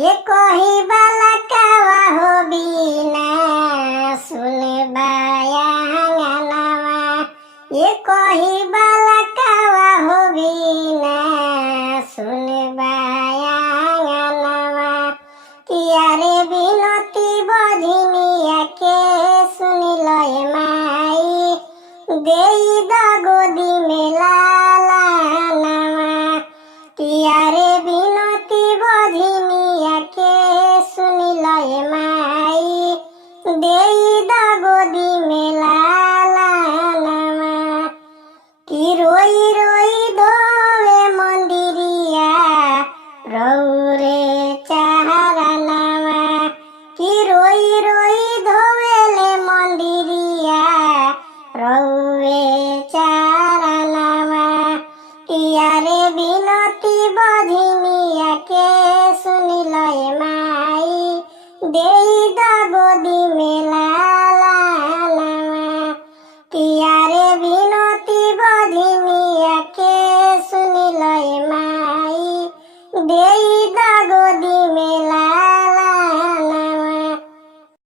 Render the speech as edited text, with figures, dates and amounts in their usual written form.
ये कही बाला कावा हो बिना सुने बाया अंगनावा। ये कही बाला कावा हो बिना सुने बाया अंगनावा। किया रे बिनती बधिनिया के सुनी लय माई देई द गोदी में लाला नावा। किया रे बिनती बधिनिया के सुनी लय माई देई द गोदी में लाला नावा। कि रोई रोई धोवे मंदिरिया रौरे चारा नावा। कि रोई रोई धोवेले मंदिरिया रौरे चारा नावा। किया रे बिनती बधिनिया के सुनी लय माई देई द गोदी में लाला नावा। किया रे बिनती बधिनिया के सुनी लय माई देई